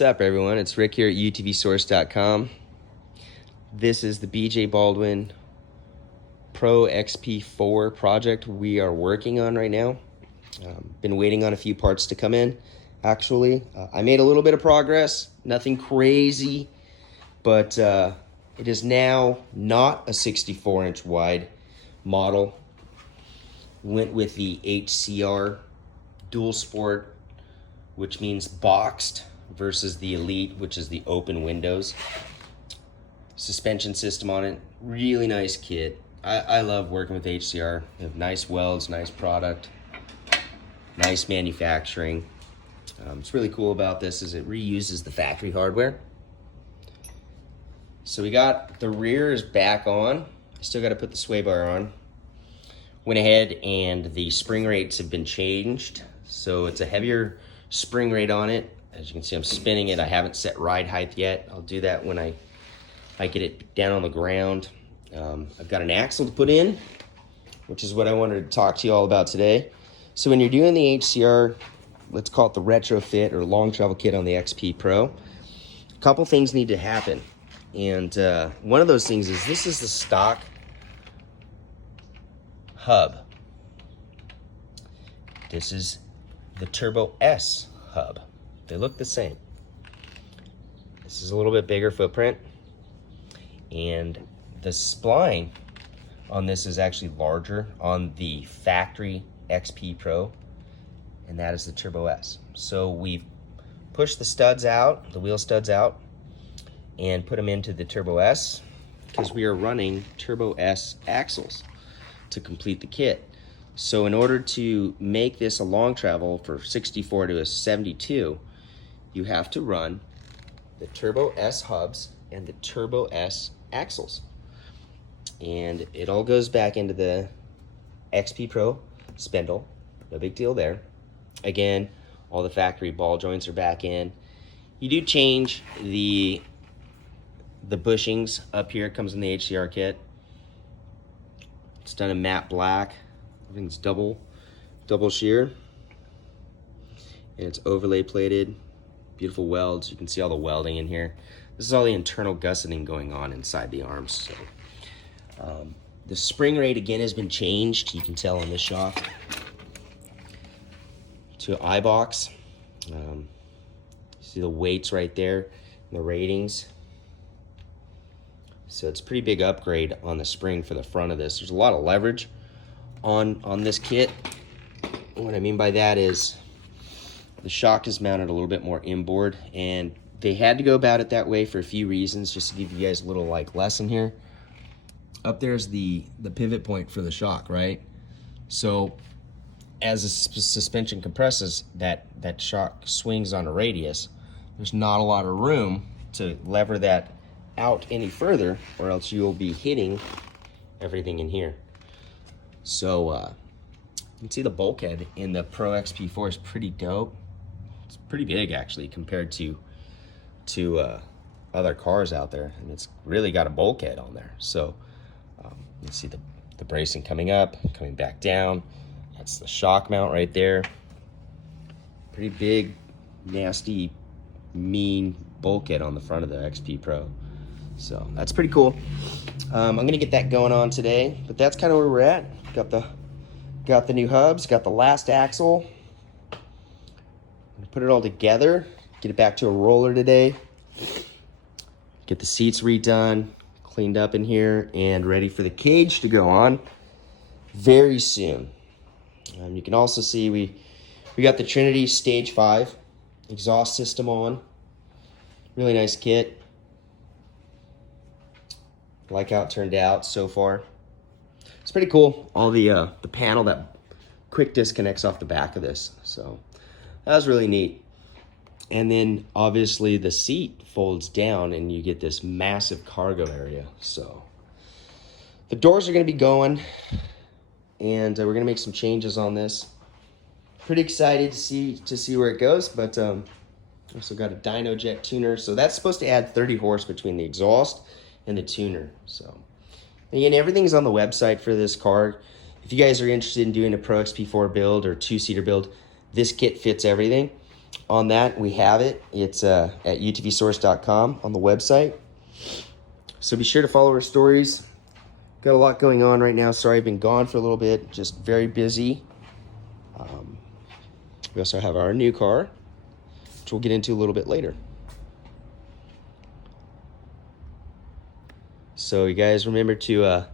What's up, everyone? It's Rick here at utvsource.com. This is the BJ Baldwin Pro XP 4 project we are working on right now. Been waiting on a few parts to come in, actually. I made a little bit of progress, nothing crazy, but it is now not a 64-inch wide model. Went with the HCR Dual Sport, which means boxed, versus the Elite, which is the open windows. Suspension system on it, really nice kit. I love working with HCR. They have nice welds, nice product, nice manufacturing. What's really cool about this is it reuses the factory hardware. So we got the rear is back on. I still got to put the sway bar on. Went ahead and the spring rates have been changed. So it's a heavier spring rate on it. As you can see, I'm spinning it. I haven't set ride height yet. I'll do that when I get it down on the ground. I've got an axle to put in, which is what I wanted to talk to you all about today. So when you're doing the HCR, let's call it the retrofit or long travel kit on the XP Pro, a couple things need to happen. And one of those things is this is the stock hub. This is the Turbo S hub. They look the same. This is a little bit bigger footprint, and the spline on this is actually larger on the factory XP Pro, and that is the Turbo S. So we've pushed the studs out, the wheel studs out, and put them into the Turbo S because we are running Turbo S axles to complete the kit. So in order to make this a long travel for 64 to a 72, you have to run the Turbo S hubs and the Turbo S axles. And it all goes back into the XP Pro spindle. No big deal there. Again, all the factory ball joints are back in. You do change the bushings up here. It comes in the HCR kit. It's done in matte black. Everything's double shear. And it's overlay plated. Beautiful welds. You can see all the welding in here. This is all the internal gusseting going on inside the arms. So, the spring rate again has been changed. You can tell on this shock to iBox. You see the weights right there, and the ratings. So it's a pretty big upgrade on the spring for the front of this. There's a lot of leverage on this kit. What I mean by that is the shock is mounted a little bit more inboard, and they had to go about it that way for a few reasons, just to give you guys a little lesson here. Up there's the pivot point for the shock, right? So as the suspension compresses, that shock swings on a radius. There's not a lot of room to lever that out any further, or else you'll be hitting everything in here. So you can see the bulkhead in the Pro XP4 is pretty dope. It's pretty big actually compared to other cars out there, and it's really got a bulkhead on there. So you see the bracing coming up, coming back down. That's the shock mount right there. Pretty big, nasty, mean bulkhead on the front of the XP Pro. So that's pretty cool. I'm gonna get that going on today, but that's kind of where we're at. Got the new hubs, got the last axle. I'm gonna put it all together, get it back to a roller today. Get the seats redone, cleaned up in here, and ready for the cage to go on very soon. You can also see we got the Trinity Stage 5 exhaust system on. Really nice kit. Like how it turned out so far. It's pretty cool. All the panel that quick disconnects off the back of this. So that was really neat. And then obviously the seat folds down and you get this massive cargo area. So the doors are going to be going, and we're going to make some changes on this. Pretty excited to see where it goes, but also got a dyno jet tuner. So that's supposed to add 30 horse between the exhaust and the tuner. So again, everything's on the website for this car. If you guys are interested in doing a Pro XP4 build or two-seater build, this kit fits everything. on that, we have it. It's at utvsource.com on the website. So be sure to follow our stories. Got a lot going on right now. Sorry I've been gone for a little bit. Just very busy. We also have our new car, which we'll get into a little bit later. So you guys remember to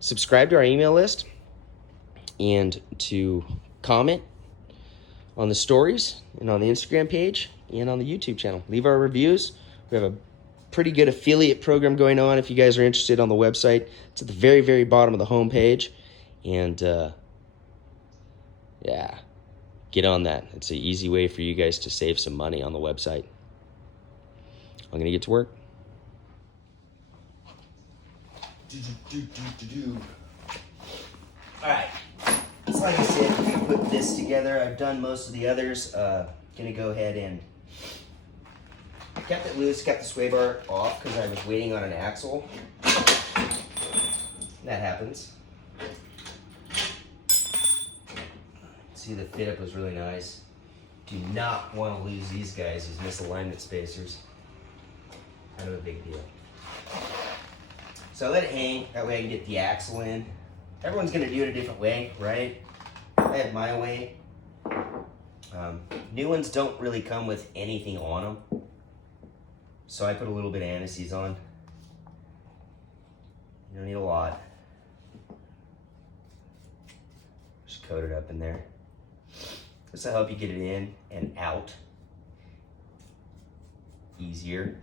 subscribe to our email list and to comment on the stories and on the Instagram page and on the YouTube channel. Leave our reviews. We have a pretty good affiliate program going on if you guys are interested on the website. It's at the very, very bottom of the homepage. And yeah, get on that. It's an easy way for you guys to save some money on the website. I'm gonna get to work. All right, so like I said, we put this together. I've done most of the others. Gonna go ahead and kept it loose, kept the sway bar off because I was waiting on an axle. That happens. See, the fit up was really nice. Do not want to lose these guys, these misalignment spacers. Kind of a big deal. So I let it hang, that way I can get the axle in. Everyone's gonna do it a different way, right? I had my way. New ones don't really come with anything on them. So I put a little bit of anti-seize on. You don't need a lot. Just coat it up in there. This will help you get it in and out easier.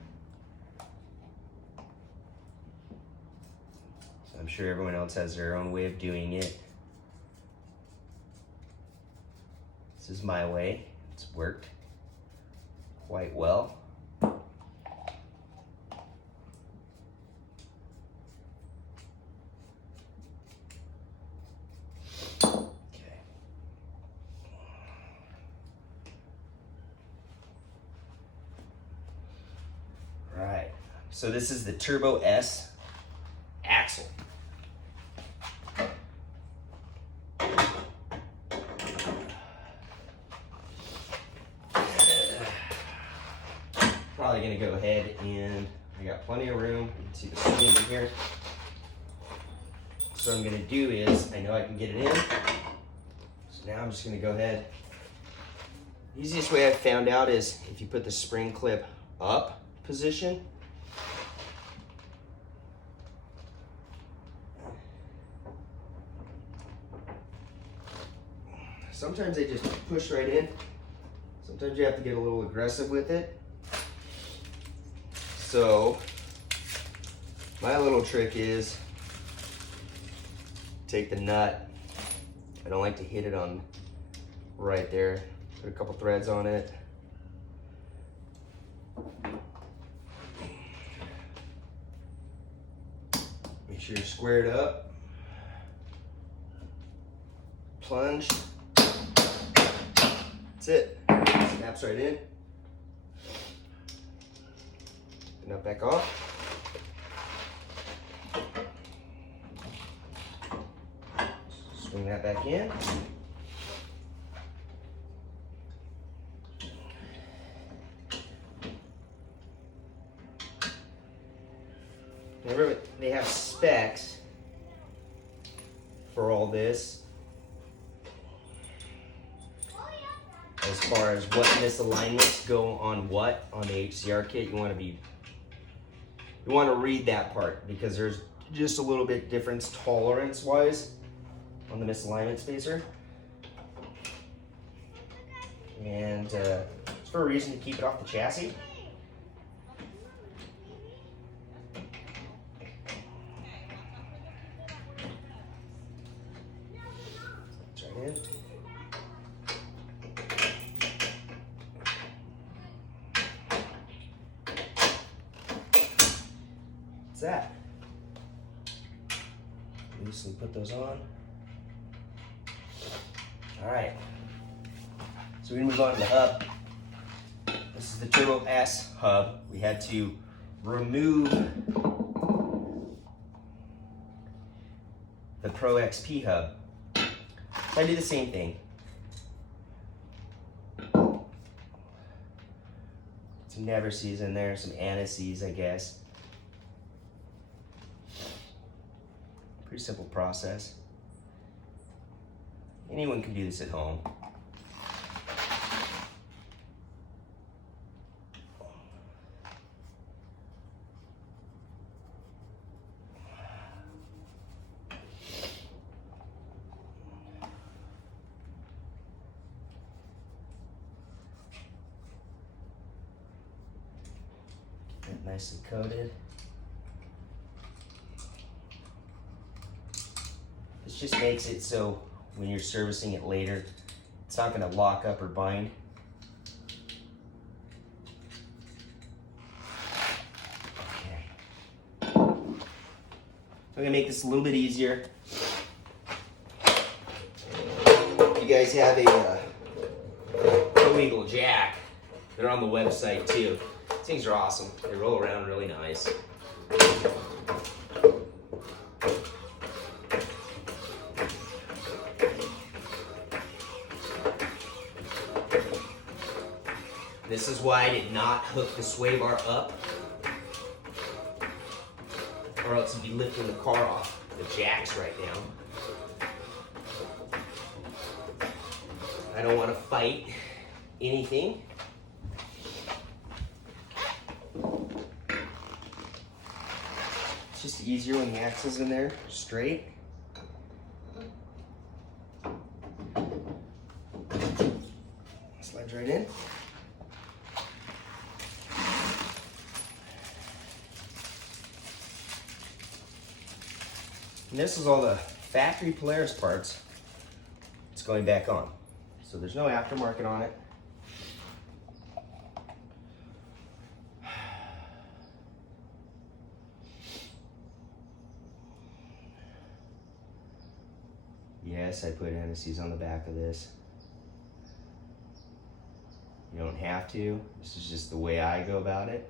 So I'm sure everyone else has their own way of doing it. This is my way. It's worked quite well. So this is the Turbo S axle. Probably gonna go ahead and I got plenty of room. You can see the seating in here. So what I'm gonna do is, I know I can get it in. So now I'm just gonna go ahead. The easiest way I found out is if you put the spring clip up position. Sometimes they just push right in. Sometimes you have to get a little aggressive with it. So my little trick is take the nut. I don't like to hit it on right there. Put a couple threads on it. Make sure you're squared up. Plunge. That's it. Snaps right in. The nut back off. Swing that back in. Remember, they have specs for all this. As far as what misalignments go on what on the HCR kit, you want to read that part because there's just a little bit difference tolerance wise on the misalignment spacer, and it's for a reason to keep it off the chassis. That's right in. That. Loosely put those on. All right. So we're gonna move on to the hub. This is the Turbo S hub. We had to remove the Pro XP hub. So I do the same thing. Some never sees in there, some anise, I guess. Pretty simple process. Anyone can do this at home. Get that nicely coated. This just makes it so when you're servicing it later, it's not going to lock up or bind. Okay. So I'm going to make this a little bit easier. You guys have a illegal jack. They're on the website too. These things are awesome. They roll around really nice. This is why I did not hook the sway bar up, or else you'd be lifting the car off the jacks right now. I don't want to fight anything. It's just easier when the axle's in there straight. Slides right in. And this is all the factory Polaris parts. It's going back on. So there's no aftermarket on it. Yes, I put anise on the back of this. You don't have to. This is just the way I go about it.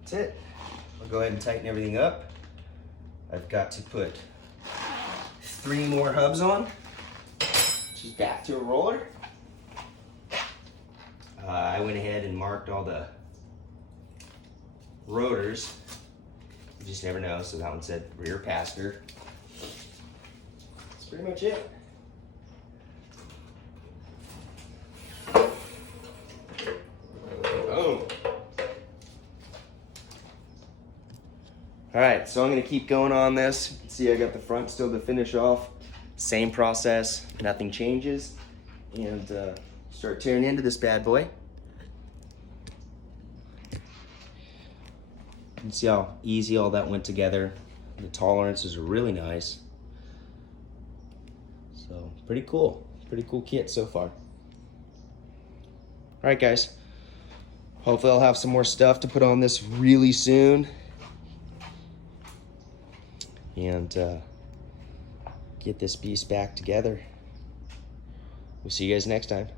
That's it. I'll go ahead and tighten everything up. I've got to put 3 more hubs on, which is back to a roller. I went ahead and marked all the rotors. You just never know, so that one said rear passenger. That's pretty much it. Boom. All right, so I'm gonna keep going on this. You can see I got the front still to finish off. Same process, nothing changes. And start tearing into this bad boy. You can see how easy all that went together. The tolerances are really nice. So pretty cool kit so far. All right, guys. Hopefully I'll have some more stuff to put on this really soon. And get this beast back together. We'll see you guys next time.